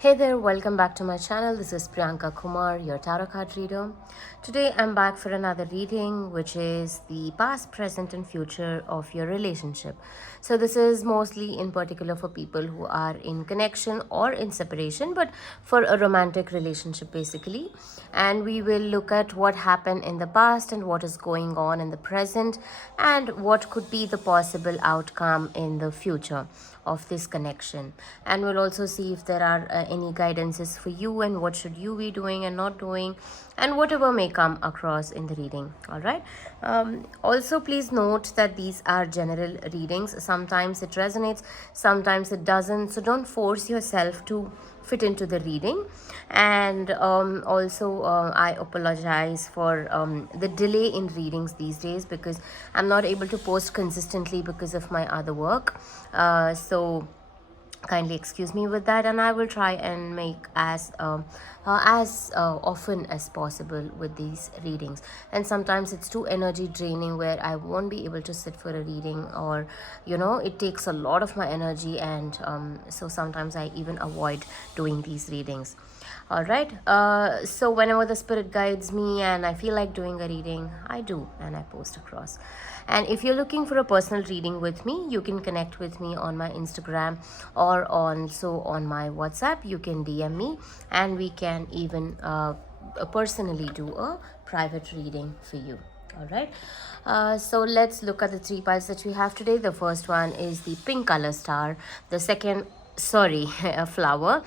Hey there, welcome back to my channel. This is Priyanka Kumar, your tarot card reader. Today I'm back for another reading, which is the past, present, and future of your relationship. So, this is mostly in particular for people who are in connection or in separation, but for a romantic relationship basically. And we will look at what happened in the past and what is going on in the present, and what could be the possible outcome in the future of this connection. And we'll also see if there are any guidances for you and what should you be doing and not doing, and whatever may come across in the reading. All right. Also, please note that these are general readings. Sometimes it resonates, sometimes it doesn't, so don't force yourself to fit into the reading. And also I apologize for the delay in readings these days, because I'm not able to post consistently because of my other work. So kindly excuse me with that, and I will try and make as often as possible with these readings. And sometimes it's too energy draining where I won't be able to sit for a reading, or it takes a lot of my energy, and so sometimes I even avoid doing these readings. All right. So whenever the spirit guides me and I feel like doing a reading, I do, and I post across. And if you're looking for a personal reading with me, you can connect with me on my Instagram, or also on my WhatsApp. You can DM me, and we can even personally do a private reading for you. All right. So let's look at the three piles that we have today. The first one is the pink color star. The second, sorry, a flower.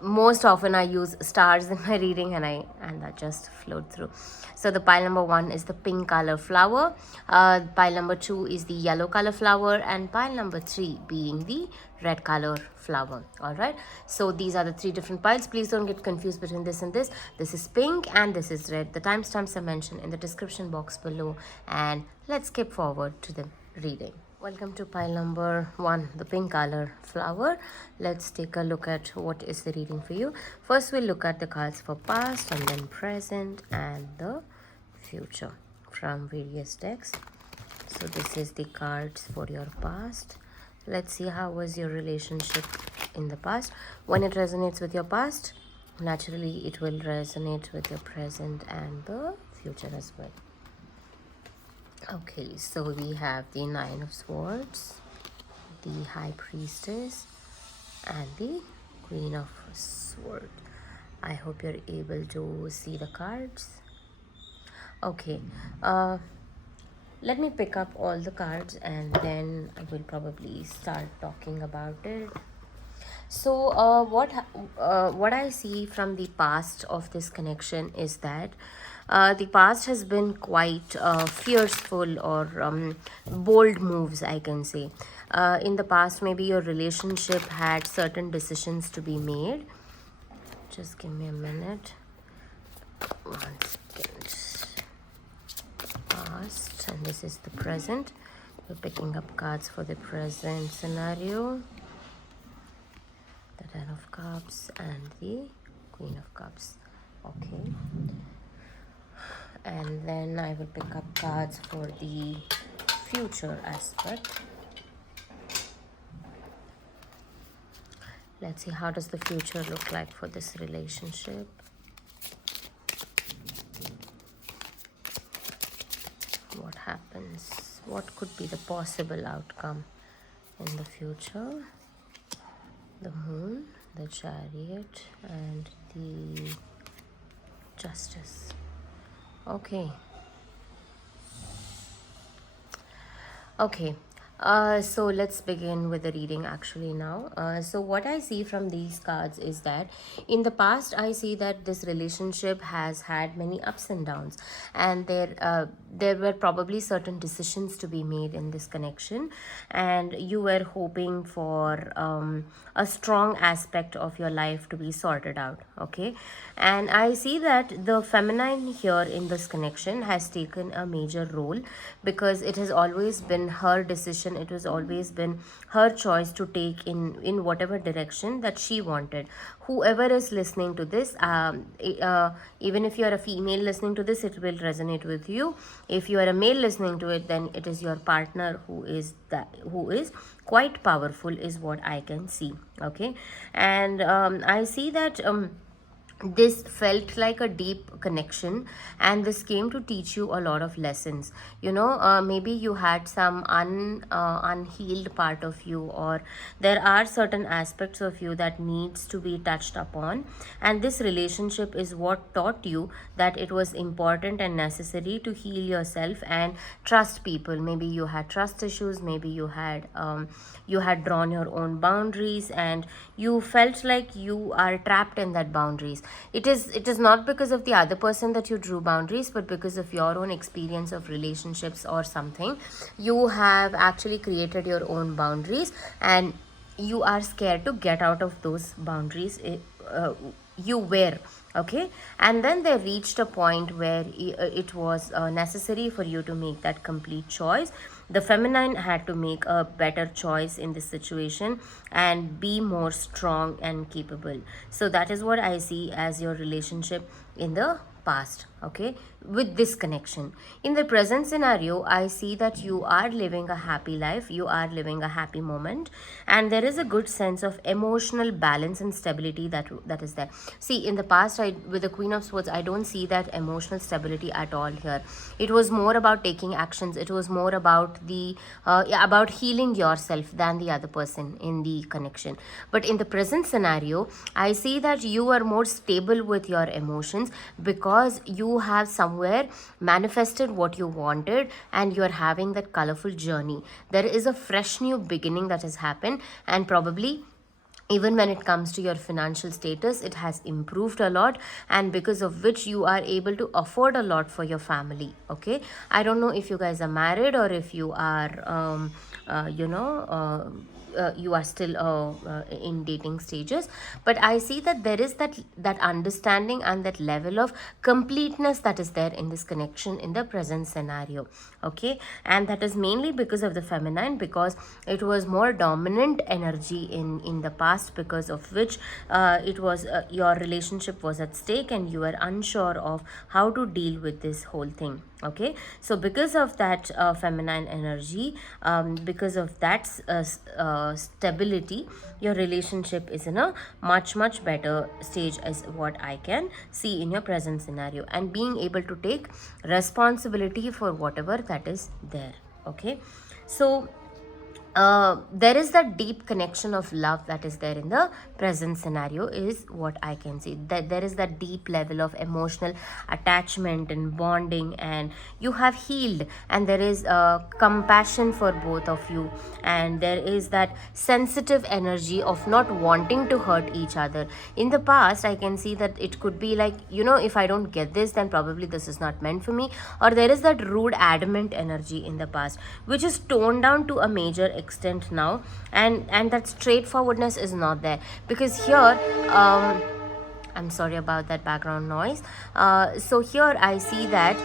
Most often I use stars in my reading, and that just flowed through. So the pile number one is the pink color flower, pile number two is the yellow color flower, and pile number three being the red color flower. All right, so these are the three different piles. Please don't get confused between this and this. This is pink and this is red. The timestamps are mentioned in the description box below, and let's skip forward to the reading. Welcome to pile number one, the pink color flower. Let's take a look at what is the reading for you. First, we'll look at the cards for past, and then present, and the future from various decks. So this is the cards for your past. Let's see how was your relationship in the past. When it resonates with your past, naturally it will resonate with your present and the future as well. Okay, so we have the Nine of Swords, the High Priestess, and the Queen of Swords. I hope you're able to see the cards. Okay, let me pick up all the cards, and then I will probably start talking about it. So what I see from the past of this connection is that the past has been quite fearful, or bold moves, I can say. In the past, maybe your relationship had certain decisions to be made. Just give me a minute. 1 second. Past, and this is the present. We're picking up cards for the present scenario. The Ten of Cups and the Queen of Cups. Okay. And then I will pick up cards for the future aspect. Let's see, how does the future look like for this relationship. What happens? What could be the possible outcome in the future? The Moon, the Chariot, and the Justice. Okay. So let's begin with the reading actually now. So what I see from these cards is that in the past, I see that this relationship has had many ups and downs, and there were probably certain decisions to be made in this connection, and you were hoping for a strong aspect of your life to be sorted out. Okay, and I see that the feminine here in this connection has taken a major role, because it has always been her decision situation, it was always been her choice to take in whatever direction that she wanted. Whoever is listening to this, even if you are a female listening to this, it will resonate with you. If you are a male listening to it, then it is your partner who is quite powerful, is what I can see. Okay. And I see that this felt like a deep connection, and this came to teach you a lot of lessons. Maybe you had some unhealed part of you, or there are certain aspects of you that needs to be touched upon, and this relationship is what taught you that it was important and necessary to heal yourself and trust people. Maybe you had trust issues, maybe you had drawn your own boundaries, and you felt like you are trapped in that boundaries. It is not because of the other person that you drew boundaries, but because of your own experience of relationships or something. You have actually created your own boundaries, and you are scared to get out of those boundaries. You were okay, and then they reached a point where it was necessary for you to make that complete choice. The feminine had to make a better choice in this situation and be more strong and capable. So that is what I see as your relationship in the past. Okay, with this connection. In the present scenario, I see that you are living a happy life, you are living a happy moment, and there is a good sense of emotional balance and stability that is there. See, in the past, with the Queen of Swords, I don't see that emotional stability at all here. It was more about taking actions, it was more about about healing yourself than the other person in the connection. But in the present scenario, I see that you are more stable with your emotions, because you have somewhere manifested what you wanted, and you are having that colorful journey. There is a fresh new beginning that has happened, and probably even when it comes to your financial status, it has improved a lot, and because of which you are able to afford a lot for your family. Okay, I don't know if you guys are married, or if you are you are still in dating stages, but I see that there is that understanding and that level of completeness that is there in this connection in the present scenario. Okay, and that is mainly because of the feminine, because it was more dominant energy in the past, because of which it was your relationship was at stake, and you were unsure of how to deal with this whole thing. Okay, so because of that feminine energy, because of that stability, your relationship is in a much better stage, as what I can see in your present scenario, and being able to take responsibility for whatever that is there. Okay, so there is that deep connection of love that is there in the present scenario, is what I can see. That there is that deep level of emotional attachment and bonding, and you have healed, and there is compassion for both of you, and there is that sensitive energy of not wanting to hurt each other. In the past, I can see that it could be like, if I don't get this, then probably this is not meant for me, or there is that rude adamant energy in the past, which is toned down to a major extent now, and that straightforwardness is not there, because here I'm sorry about that background noise. So here I see that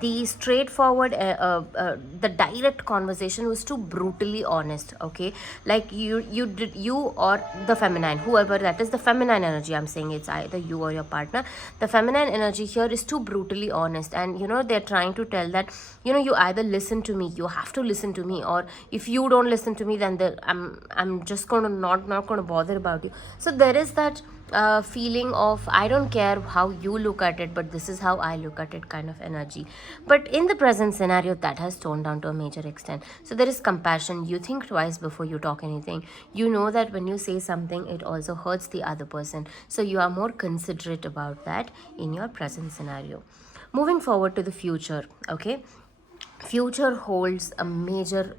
the straightforward, the direct conversation was too brutally honest. Okay, like you or the feminine, whoever that is, the feminine energy. I'm saying it's either you or your partner. The feminine energy here is too brutally honest, and they're trying to tell that you either listen to me, you have to listen to me, or if you don't listen to me, then I'm just gonna not gonna bother about you. So there is that feeling of, I don't care how you look at it, but this is how I look at it kind of energy. But in the present scenario, that has toned down to a major extent. So there is compassion. You think twice before you talk anything. You know that when you say something, it also hurts the other person, so you are more considerate about that in your present scenario. Moving forward to the future. Okay, future holds a major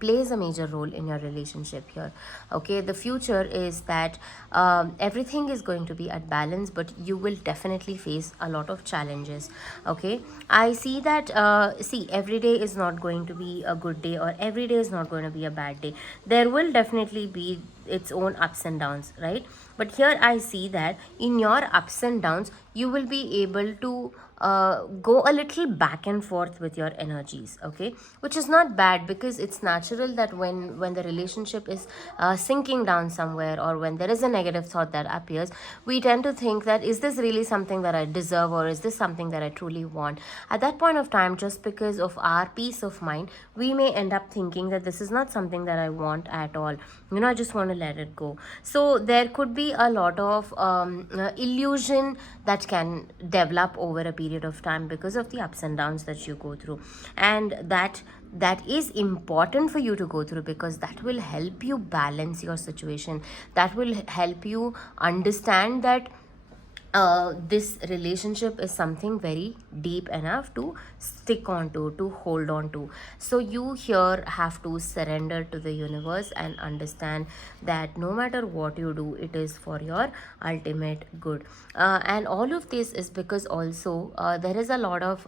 plays a major role in your relationship here. Okay, the future is that everything is going to be at balance, but you will definitely face a lot of challenges. Okay, I see that see, every day is not going to be a good day, or every day is not going to be a bad day. There will definitely be its own ups and downs, right? But here I see that in your ups and downs you will be able to go a little back and forth with your energies, okay, which is not bad, because it's natural that when the relationship is sinking down somewhere, or when there is a negative thought that appears, we tend to think that, is this really something that I deserve, or is this something that I truly want? At that point of time, just because of our peace of mind, we may end up thinking that this is not something that I want at all, I just want to let it go. So there could be a lot of illusion that can develop over a period of time because of the ups and downs that you go through, and that is important for you to go through, because that will help you balance your situation, that will help you understand that this relationship is something very deep enough to stick on to hold on to. So you here have to surrender to the universe and understand that no matter what you do, it is for your ultimate good. And all of this is because also there is a lot of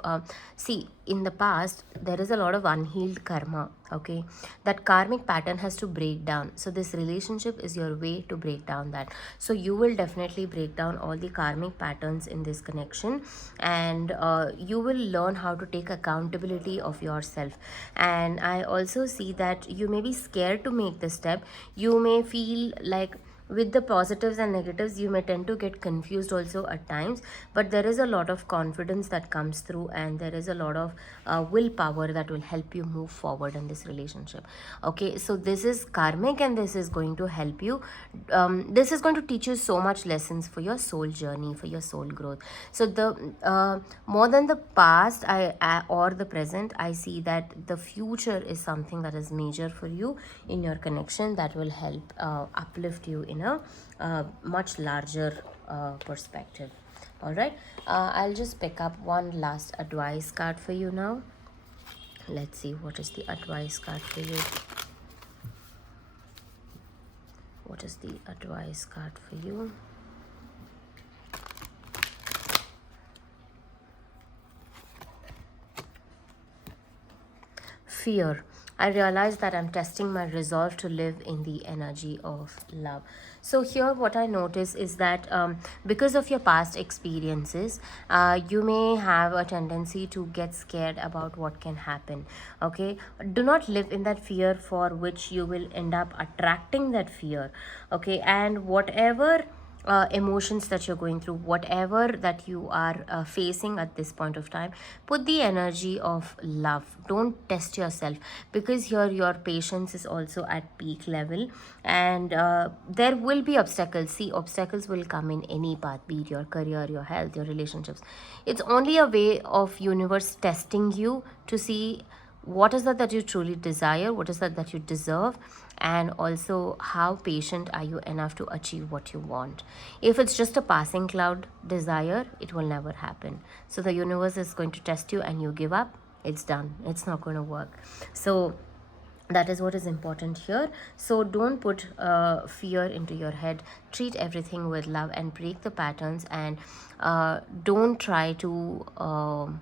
see, in the past there is a lot of unhealed karma, okay, that karmic pattern has to break down. So this relationship is your way to break down that. So you will definitely break down all the karmic patterns in this connection, and you will learn how to take accountability of yourself. And I also see that you may be scared to make this step. You may feel like, with the positives and negatives, you may tend to get confused also at times, but there is a lot of confidence that comes through, and there is a lot of willpower that will help you move forward in this relationship. Okay, so this is karmic, and this is going to help you, this is going to teach you so much lessons for your soul journey, for your soul growth. So the more than the past or the present, I see that the future is something that is major for you in your connection, that will help uplift you in a much larger perspective. All right, I'll just pick up one last advice card for you now. Let's see, what is the advice card for you? What is the advice card for you? Fear. I realize that I'm testing my resolve to live in the energy of love. So here what I notice is that because of your past experiences, you may have a tendency to get scared about what can happen. Okay, do not live in that fear, for which you will end up attracting that fear. Okay, and whatever emotions that you're going through, whatever that you are facing at this point of time, put the energy of love. Don't test yourself, because here your patience is also at peak level, and there will be obstacles. See, obstacles will come in any path, be it your career, your health, your relationships. It's only a way of universe testing you to see what is that you truly desire, what is that you deserve, and also how patient are you enough to achieve what you want. If it's just a passing cloud desire, it will never happen. So the universe is going to test you, and you give up, it's done, it's not going to work. So that is what is important here. So don't put fear into your head. Treat everything with love and break the patterns, and don't try to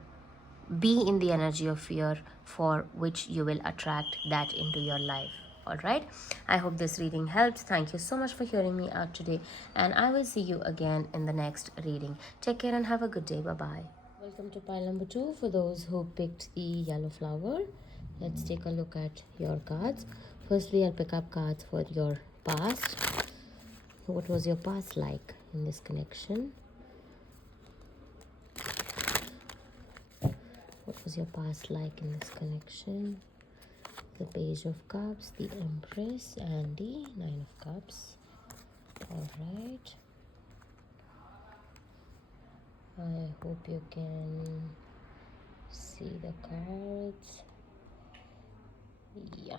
be in the energy of fear, for which you will attract that into your life. All right, I hope this reading helps. Thank you so much for hearing me out today, and I will see you again in the next reading. Take care and have a good day. Bye bye. Welcome to pile number 2 for those who picked the yellow flower. Let's take a look at your cards. Firstly, I'll pick up cards for your past. What was your past like in this connection? What was your past like in this connection? The Page of Cups, the Empress, and the Nine of Cups. All right. I hope you can see the cards. Yeah.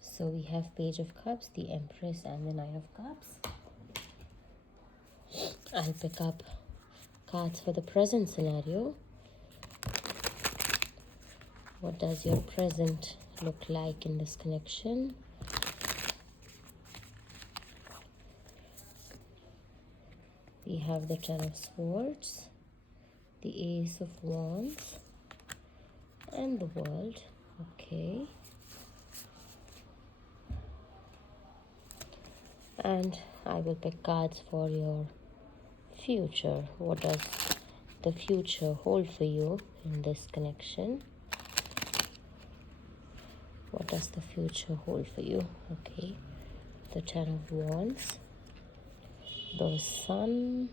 So we have Page of Cups, the Empress, and the Nine of Cups. I'll pick up cards for the present scenario. What does your present look like in this connection? We have the Ten of Swords, the Ace of Wands, and the World. Okay. And I will pick cards for your future. What does the future hold for you in this connection? What does the future hold for you? Okay, the Ten of Wands, the Sun,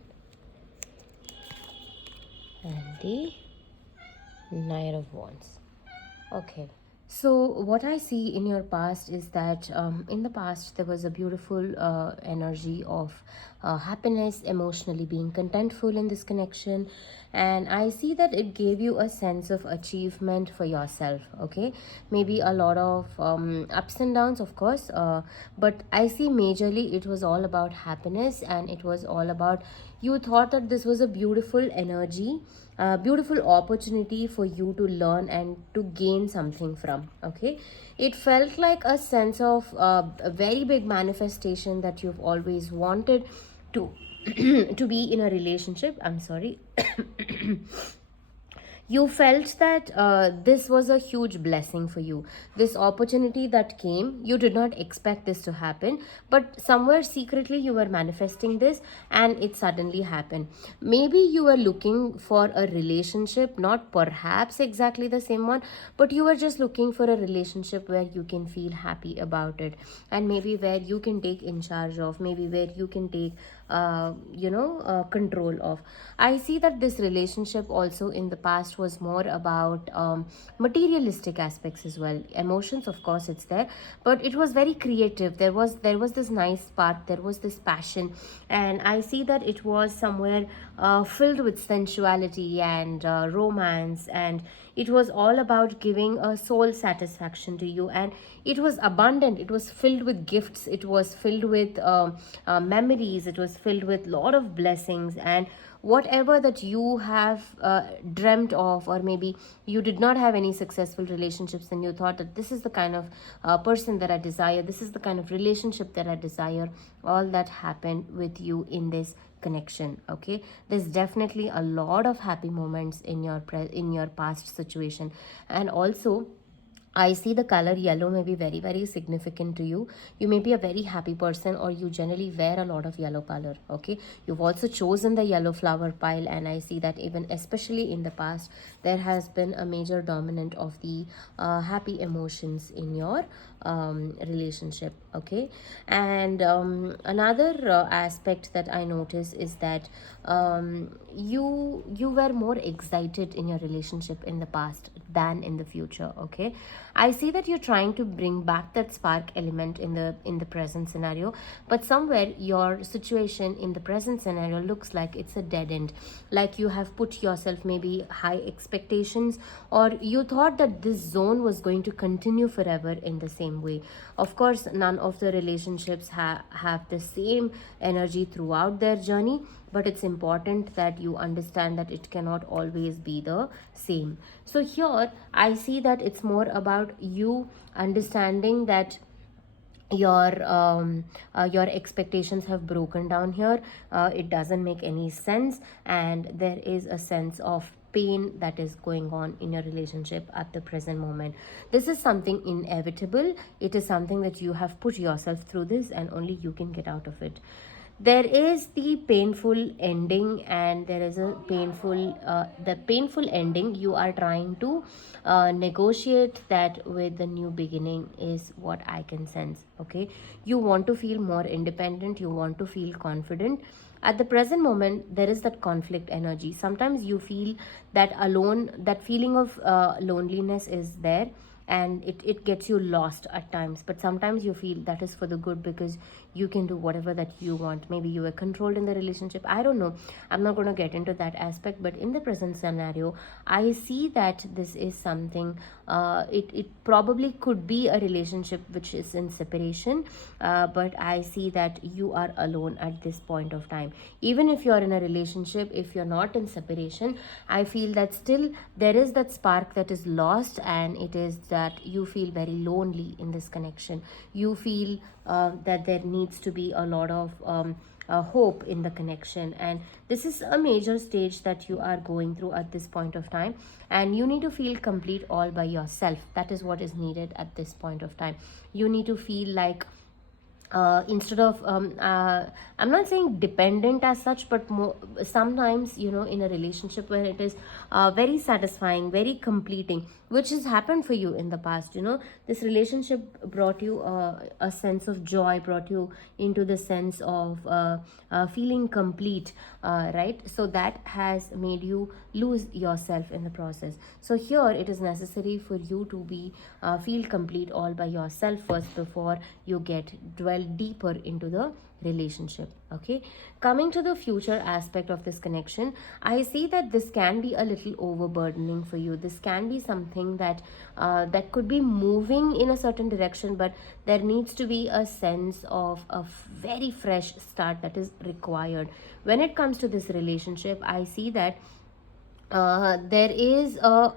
and the Knight of Wands. Okay. So, what I see in your past is that in the past there was a beautiful energy of happiness, emotionally being contentful in this connection, and I see that it gave you a sense of achievement for yourself. Okay, maybe a lot of ups and downs, of course, but I see majorly it was all about happiness, and it was all about you thought that this was a beautiful energy, beautiful opportunity for you to learn and to gain something from. Okay, it felt like a sense of a very big manifestation that you've always wanted to to be in a relationship. I'm sorry. You felt that this was a huge blessing for you, this opportunity that came. You did not expect this to happen, but somewhere secretly you were manifesting this, and it suddenly happened. Maybe you were looking for a relationship, not perhaps exactly the same one, but you were just looking for a relationship where you can feel happy about it, and maybe where you can take in charge of, maybe where you can take control of. I see that this relationship also in the past was more about materialistic aspects as well. Emotions, of course, it's there, but it was very creative. There was this nice spark, there was this passion, and I see that it was somewhere filled with sensuality and romance, and it was all about giving a soul satisfaction to you, and it was abundant, it was filled with gifts, it was filled with memories, it was filled with lot of blessings, and whatever that you have dreamt of, or maybe you did not have any successful relationships and you thought that this is the kind of person that I desire, this is the kind of relationship that I desire, all that happened with you in this connection. Okay, there's definitely a lot of happy moments in your past situation. And also, I see the color yellow may be very, very significant to you. You may be a very happy person, or you generally wear a lot of yellow color. Okay. You've also chosen the yellow flower pile, and I see that even especially in the past, there has been a major dominant of the happy emotions in your relationship. Okay. And another aspect that I notice is that you were more excited in your relationship in the past than in the future. Okay, I see that you're trying to bring back that spark element in the present scenario, but somewhere your situation in the present scenario looks like it's a dead end, like you have put yourself maybe high expectations, or you thought that this zone was going to continue forever in the same way. Of course, none of the relationships have the same energy throughout their journey, but it's important that you understand that it cannot always be the same. So here I see that it's more about you understanding that your expectations have broken down here. It doesn't make any sense, and there is a sense of pain that is going on in your relationship at the present moment. This is something inevitable. It is something that you have put yourself through this, and only you can get out of it. There is the painful ending, and there is a painful the painful ending you are trying to negotiate that with the new beginning is what I can sense. Okay, you want to feel more independent, you want to feel confident. At the present moment there is that conflict energy. Sometimes you feel that alone, that feeling of loneliness is there, and it gets you lost at times, but sometimes you feel that is for the good, because you can do whatever that you want. Maybe you were controlled in the relationship, I don't know, I'm not going to get into that aspect, but in the present scenario I see that this is something, it probably could be a relationship which is in separation, but I see that you are alone at this point of time. Even if you're in a relationship, if you're not in separation, I feel that still there is that spark that is lost, and it is that you feel very lonely in this connection. You feel that there needs to be a lot of hope in the connection, and this is a major stage that you are going through at this point of time, and you need to feel complete all by yourself. That is what is needed at this point of time. You need to feel like instead of I'm not saying dependent as such, but more, sometimes, in a relationship where it is very satisfying, very completing, which has happened for you in the past. This relationship brought you a sense of joy, brought you into the sense of feeling complete, right? So that has made you lose yourself in the process. So here it is necessary for you to be feel complete all by yourself first, before you get dwell deeper into the relationship. Okay, coming to the future aspect of this connection, I see that this can be a little overburdening for you. This can be something that that could be moving in a certain direction, but there needs to be a sense of a very fresh start that is required when it comes to this relationship. I see that uh, there is a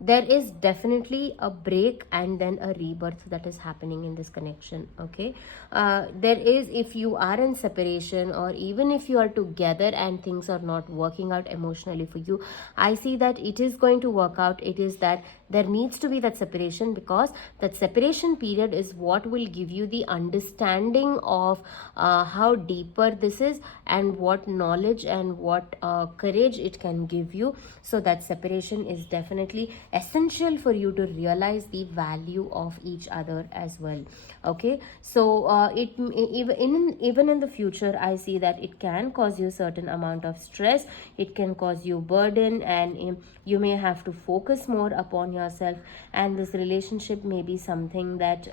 there is definitely a break and then a rebirth that is happening in this connection. Okay, there is, if you are in separation, or even if you are together and things are not working out emotionally for you, I see that it is going to work out. It is that there needs to be that separation, because that separation period is what will give you the understanding of how deeper this is, and what knowledge and what courage it can give you. So that separation is definitely essential for you to realize the value of each other as well. Okay, so even in the future, I see that it can cause you certain amount of stress, it can cause you burden, and you may have to focus more upon yourself. And this relationship may be something that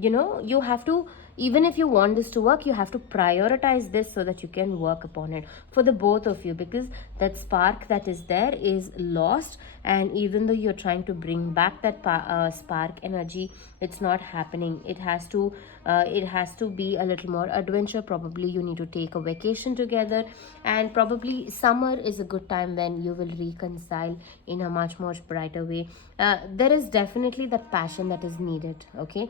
you have to, even if you want this to work, you have to prioritize this so that you can work upon it for the both of you, because that spark that is there is lost. And even though you're trying to bring back that spark energy, it's not happening. It has to be a little more adventure. Probably you need to take a vacation together, and probably summer is a good time when you will reconcile in a much brighter way. There is definitely that passion that is needed. Okay,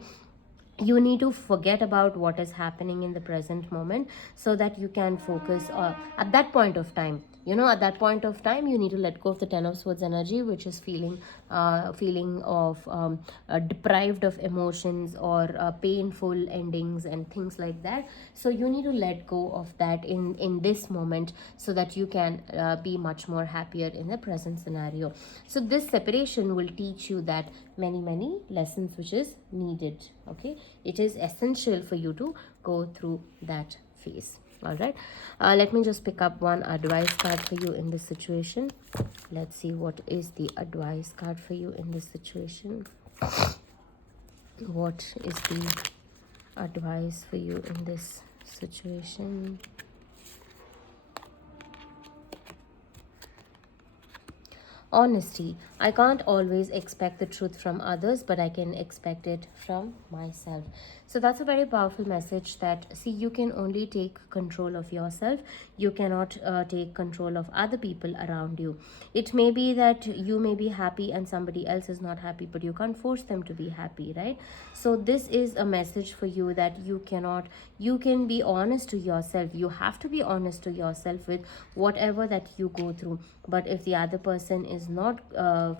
you need to forget about what is happening in the present moment, so that you can focus at that point of time. At that point of time, you need to let go of the Ten of Swords energy, which is feeling of deprived of emotions, or painful endings and things like that. So you need to let go of that in this moment, so that you can be much more happier in the present scenario. So this separation will teach you that many lessons which is needed. Okay, it is essential for you to go through that phase. All right, let me just pick up one advice card for you in this situation. Let's see what is the advice card for you in this situation. What is the advice for you in this situation? Honesty. I can't always expect the truth from others, but I can expect it from myself. So that's a very powerful message, that see, you can only take control of yourself. You cannot take control of other people around you. It may be that you may be happy and somebody else is not happy, but you can't force them to be happy, right? So this is a message for you, that you can be honest to yourself. You have to be honest to yourself with whatever that you go through. But if the other person is not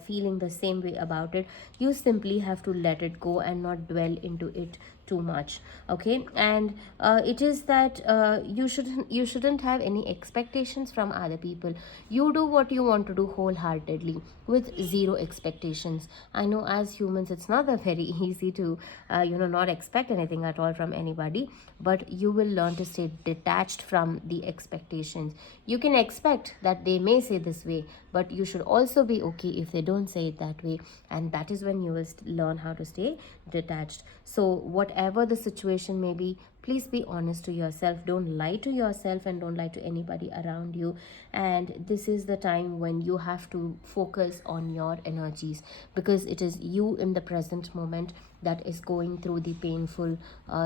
feeling the same way about it, you simply have to let it go and not dwell into it too much. Okay, and it is that you shouldn't have any expectations from other people. You do what you want to do wholeheartedly, with zero expectations. I know as humans it's not that very easy to not expect anything at all from anybody, but you will learn to stay detached from the expectations. You can expect that they may say this way, but you should also be okay if they don't say it that way. And that is when you will learn how to stay detached. So whatever the situation may be, please be honest to yourself. Don't lie to yourself, and don't lie to anybody around you. And this is the time when you have to focus on your energies, because it is you in the present moment that is going through the painful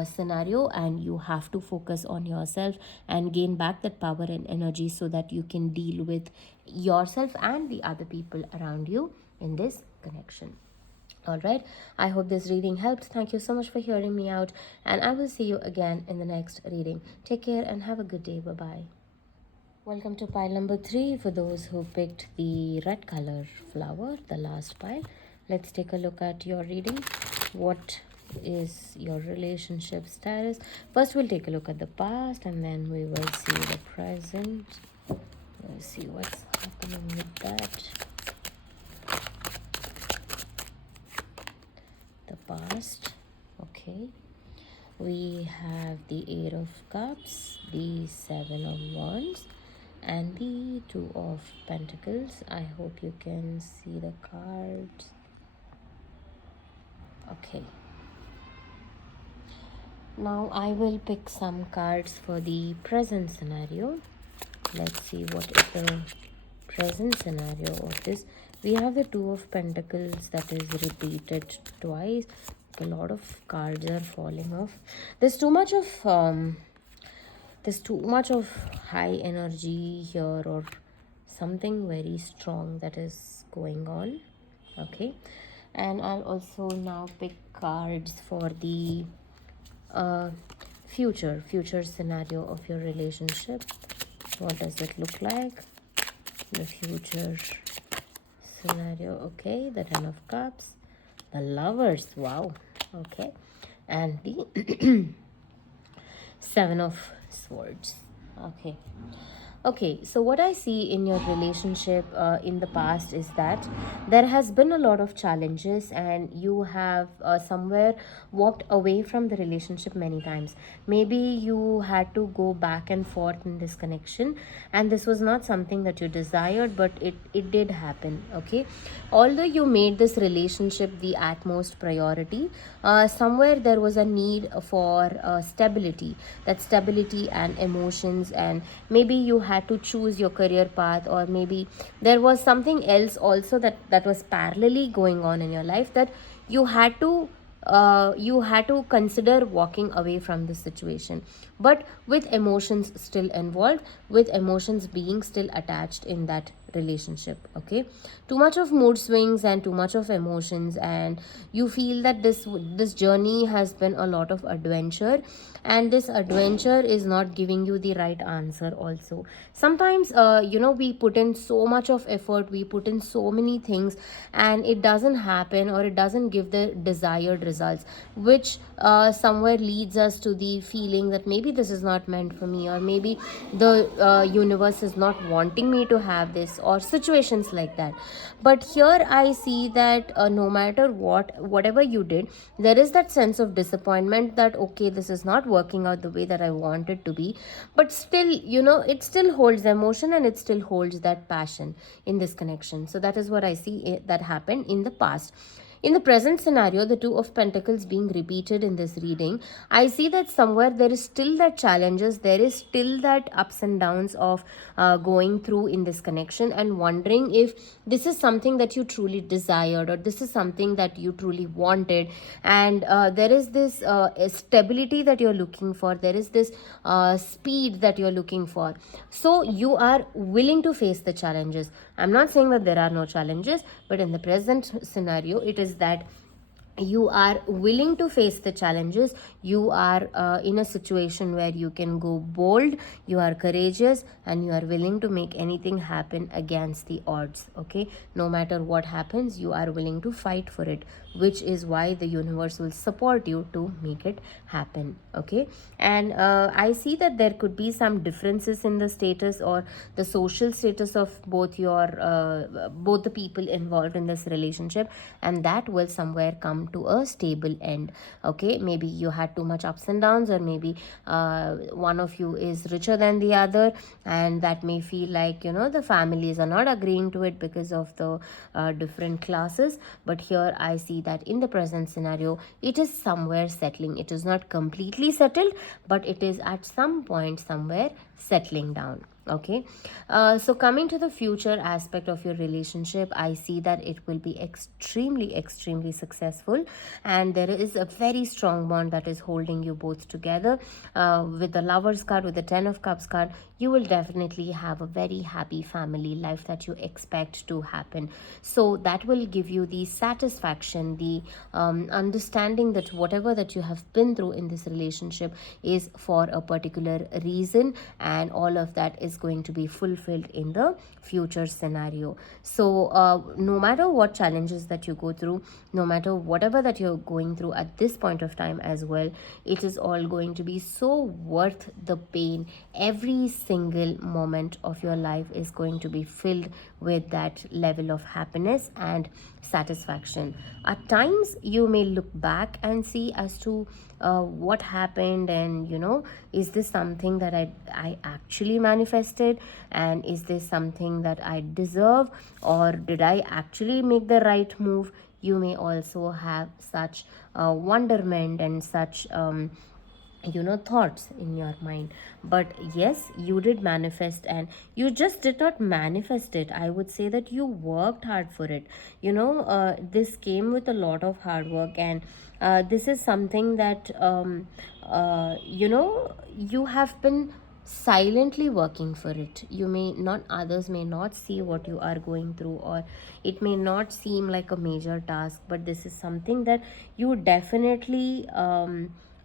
scenario, and you have to focus on yourself and gain back that power and energy, so that you can deal with yourself and the other people around you in this connection. All right, I hope this reading helped. Thank you so much for hearing me out, and I will see you again in the next reading. Take care and have a good day. Bye bye. Welcome to pile number 3 for those who picked the red color flower, the last pile. Let's take a look at your reading. What is your relationship status? First, we'll take a look at the past and then we will see the present. Let's see what's happening with that. The past. Okay. We have the Eight of Cups, the Seven of Wands, and the Two of Pentacles. I hope you can see the cards. Okay. Now I will pick some cards for the present scenario. Let's see what is the present scenario of this. We have the Two of Pentacles that is repeated twice. A lot of cards are falling off. There's too much of high energy here, or something very strong that is going on. Okay, and I'll also now pick cards for the future scenario of your relationship. What does it look like? The future scenario. Okay, the Ten of Cups, the Lovers. Wow. Okay, and the Seven of Swords. Okay, so what I see in your relationship in the past is that there has been a lot of challenges and you have somewhere walked away from the relationship many times. Maybe you had to go back and forth in this connection, and this was not something that you desired, but it did happen. Okay, although you made this relationship the utmost priority, somewhere there was a need for stability, that stability and emotions, and maybe you had to choose your career path, or maybe there was something else also that was parallelly going on in your life, that you had to consider walking away from this situation, but with emotions still involved, with emotions being still attached in that relationship. Okay, too much of mood swings and too much of emotions, and you feel that this journey has been a lot of adventure, and this adventure is not giving you the right answer also. Sometimes we put in so much of effort, we put in so many things, and it doesn't happen, or it doesn't give the desired results, which somewhere leads us to the feeling that maybe this is not meant for me, or maybe the universe is not wanting me to have this, or situations like that. But here I see that no matter whatever you did, there is that sense of disappointment that okay, this is not working out the way that I want it to be, but still, it still holds emotion and it still holds that passion in this connection. So that is what I see that happened in the past. In the present scenario, the Two of Pentacles being repeated in this reading, I see that somewhere there is still that challenges, there is still that ups and downs of going through in this connection, and wondering if this is something that you truly desired, or this is something that you truly wanted, and there is this stability that you're looking for, there is this speed that you're looking for. So you are willing to face the challenges. I'm not saying that there are no challenges, but in the present scenario, it is that you are willing to face the challenges. You are in a situation where you can go bold, you are courageous, and you are willing to make anything happen against the odds. Okay, no matter what happens, you are willing to fight for it, which is why the universe will support you to make it happen. Okay, and I see that there could be some differences in the status or the social status of both the people involved in this relationship, and that will somewhere come to a stable end. Okay, maybe you had too much ups and downs, or maybe one of you is richer than the other, and that may feel like the families are not agreeing to it because of the different classes. But here I see that in the present scenario, it is somewhere settling. It is not completely settled, but it is at some point somewhere settling down. Okay, so coming to the future aspect of your relationship, I see that it will be extremely successful, and there is a very strong bond that is holding you both together. With the Lovers card, with the Ten of Cups card, you will definitely have a very happy family life that you expect to happen. So that will give you the satisfaction, the understanding that whatever that you have been through in this relationship is for a particular reason, and all of that is is going to be fulfilled in the future scenario. So no matter what challenges that you go through, no matter whatever that you're going through at this point of time as well, it is all going to be so worth the pain. Every single moment of your life is going to be filled with that level of happiness and satisfaction. At times you may look back and see as to what happened, and is this something that I actually manifested, and is this something that I deserve, or did I actually make the right move? You may also have such wonderment and such thoughts in your mind. But yes, you did manifest, and you just did not manifest it. I would say that you worked hard for it. This came with a lot of hard work, and this is something that you have been silently working for it. You may not, others may not see what you are going through, or it may not seem like a major task, but this is something that you definitely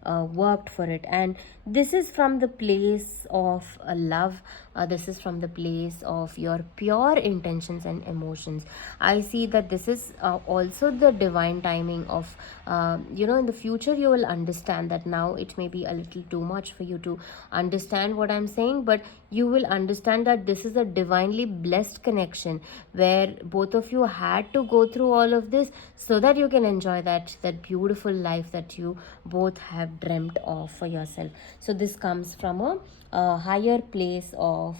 worked for it. And this is from the place of love. This is from the place of your pure intentions and emotions. I see that this is also the divine timing of in the future you will understand that. Now it may be a little too much for you to understand what I'm saying, but you will understand that this is a divinely blessed connection where both of you had to go through all of this so that you can enjoy that beautiful life that you both have dreamt of for yourself. So this comes from a higher place of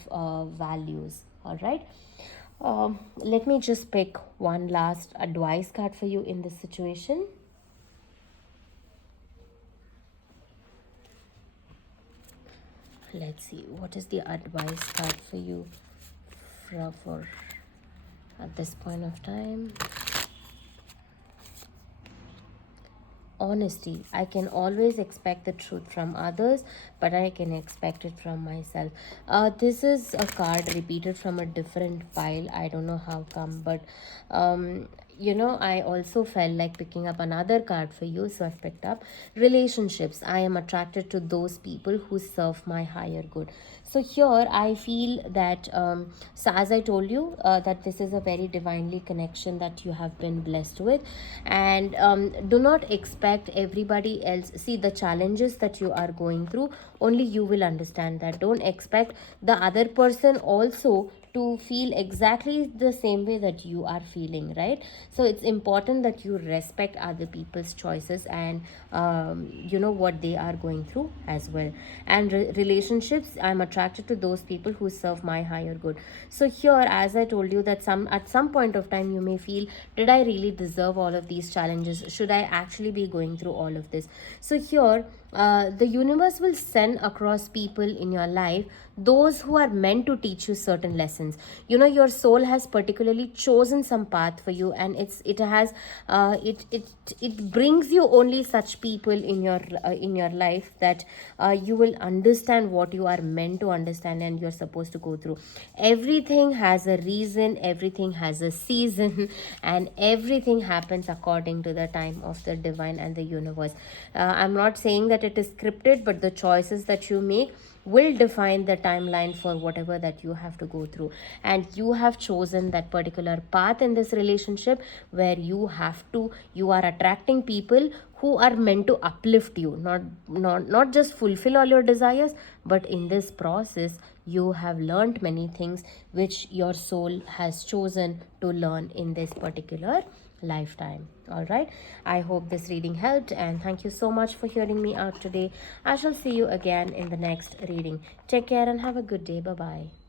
values. All right. Let me just pick one last advice card for you in this situation. Let's see, what is the advice card for you for at this point of time? Honesty. I can always expect the truth from others, but I can expect it from myself. This is a card repeated from a different pile. I don't know how come, but I also felt like picking up another card for you, so I've picked up relationships. I am attracted to those people who serve my higher good. So here I feel that so as I told you that this is a very divinely connection that you have been blessed with. And do not expect everybody else. See, the challenges that you are going through, only you will understand that. Don't expect the other person also to feel exactly the same way that you are feeling, right? So it's important that you respect other people's choices and what they are going through as well. And relationships, I'm attracted to those people who serve my higher good. So here, as I told you, that at some point of time you may feel, did I really deserve all of these challenges? Should I actually be going through all of this? So here, the universe will send across people in your life, those who are meant to teach you certain lessons. Your soul has particularly chosen some path for you, and it brings you only such people in your life that you will understand what you are meant to understand and you're supposed to go through. Everything has a reason, everything has a season, and everything happens according to the time of the divine and the universe. I'm not saying that it is scripted, but the choices that you make will define the timeline for whatever that you have to go through. And you have chosen that particular path in this relationship where you are attracting people who are meant to uplift you, not just fulfill all your desires, but in this process you have learned many things which your soul has chosen to learn in this particular lifetime. All right, I hope this reading helped, and thank you so much for hearing me out today. I shall see you again in the next reading. Take care and have a good day. Bye bye.